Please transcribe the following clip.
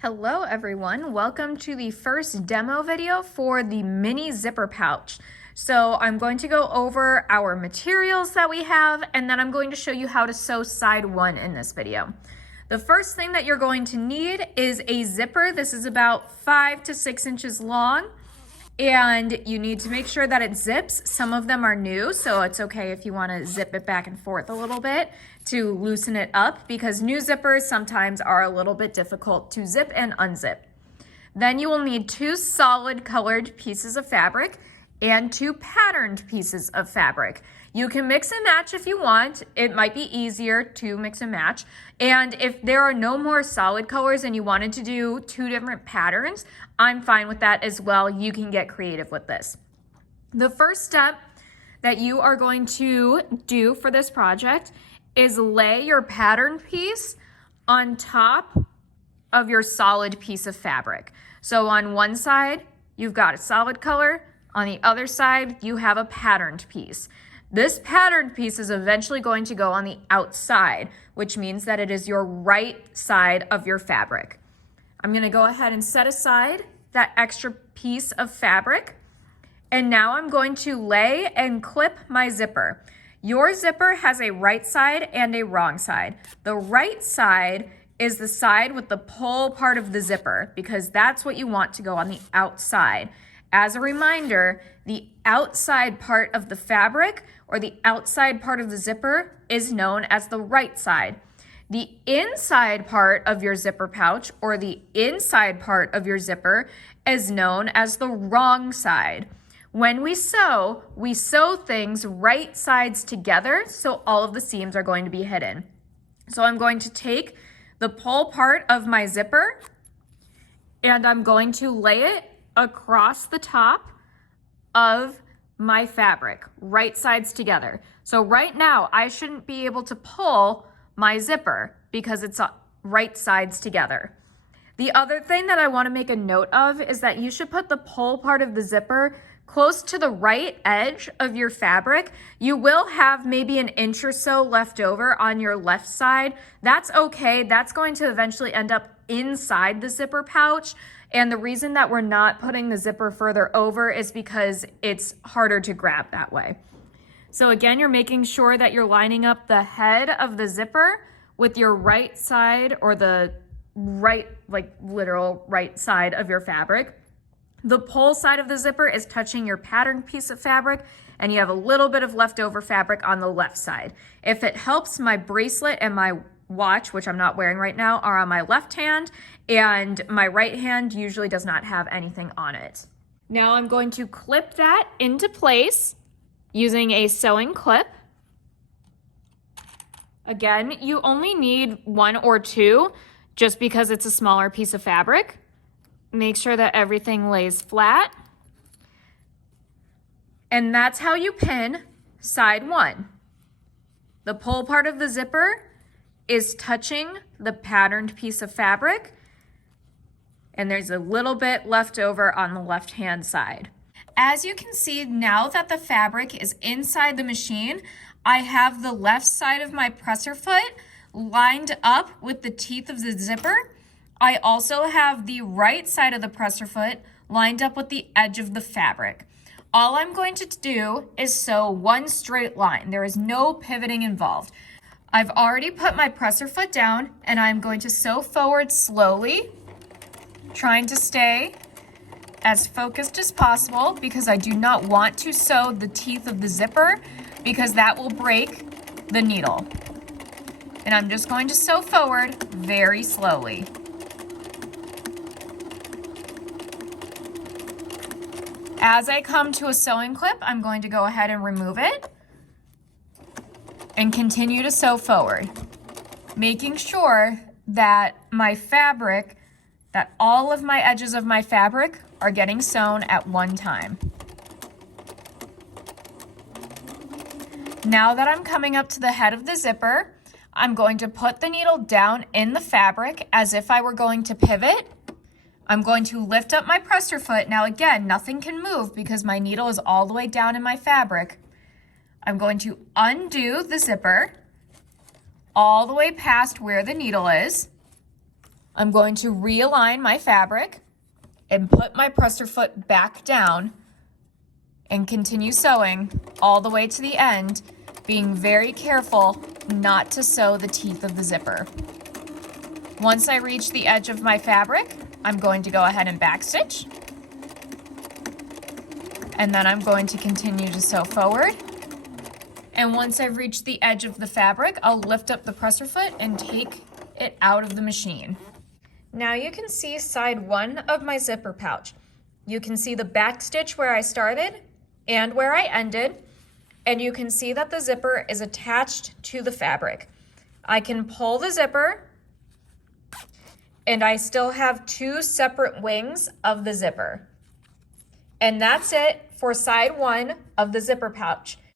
Hello everyone, welcome to the first demo video for the mini zipper pouch. So I'm going to go over our materials that we have, and then I'm going to show you how to sew side one in this video. The first thing that you're going to need is a zipper. This is about 5 to 6 inches long, and you need to make sure that it zips. Some of them are new, so it's okay if you want to zip it back and forth a little bit to loosen it up, because new zippers sometimes are a little bit difficult to zip and unzip. Then you will need 2 solid colored pieces of fabric and 2 patterned pieces of fabric. You can mix and match if you want. It might be easier to mix and match. And if there are no more solid colors and you wanted to do 2 different patterns, I'm fine with that as well. You can get creative with this. The first step that you are going to do for this project is lay your pattern piece on top of your solid piece of fabric. So on one side, you've got a solid color. On the other side, you have a patterned piece. This patterned piece is eventually going to go on the outside, which means that it is your right side of your fabric. I'm gonna go ahead and set aside that extra piece of fabric. And now I'm going to lay and clip my zipper. Your zipper has a right side and a wrong side. The right side is the side with the pull part of the zipper, because that's what you want to go on the outside. As a reminder, the outside part of the fabric or the outside part of the zipper is known as the right side. The inside part of your zipper pouch or the inside part of your zipper is known as the wrong side. When we sew things right sides together, so all of the seams are going to be hidden. So I'm going to take the pull part of my zipper and I'm going to lay it across the top of my fabric, right sides together. So right now I shouldn't be able to pull my zipper because it's right sides together. The other thing that I want to make a note of is that you should put the pull part of the zipper close to the right edge of your fabric. You will have maybe an inch or so left over on your left side. That's okay. That's going to eventually end up inside the zipper pouch. And the reason that we're not putting the zipper further over is because it's harder to grab that way. So again, you're making sure that you're lining up the head of the zipper with your right side, or the right, like literal right side of your fabric. The pull side of the zipper is touching your patterned piece of fabric, and you have a little bit of leftover fabric on the left side. If it helps, my bracelet and my watch, which I'm not wearing right now, are on my left hand, and my right hand usually does not have anything on it. Now I'm going to clip that into place using a sewing clip. Again, you only need 1 or 2 just because it's a smaller piece of fabric. Make sure that everything lays flat. And that's how you pin side 1. The pull part of the zipper is touching the patterned piece of fabric, and there's a little bit left over on the left-hand side. As you can see, now that the fabric is inside the machine, I have the left side of my presser foot lined up with the teeth of the zipper. I also have the right side of the presser foot lined up with the edge of the fabric. All I'm going to do is sew one straight line. There is no pivoting involved. I've already put my presser foot down, and I'm going to sew forward slowly, trying to stay as focused as possible because I do not want to sew the teeth of the zipper because that will break the needle. And I'm just going to sew forward very slowly. As I come to a sewing clip, I'm going to go ahead and remove it and continue to sew forward, making sure that my fabric, that all of my edges of my fabric are getting sewn at one time. Now that I'm coming up to the head of the zipper, I'm going to put the needle down in the fabric as if I were going to pivot. I'm going to lift up my presser foot. Now again, nothing can move because my needle is all the way down in my fabric. I'm going to undo the zipper all the way past where the needle is. I'm going to realign my fabric and put my presser foot back down and continue sewing all the way to the end, being very careful not to sew the teeth of the zipper. Once I reach the edge of my fabric, I'm going to go ahead and backstitch. And then I'm going to continue to sew forward. And once I've reached the edge of the fabric, I'll lift up the presser foot and take it out of the machine. Now you can see side one of my zipper pouch. You can see the back stitch where I started and where I ended, and you can see that the zipper is attached to the fabric. I can pull the zipper, and I still have two separate wings of the zipper. And that's it for side one of the zipper pouch.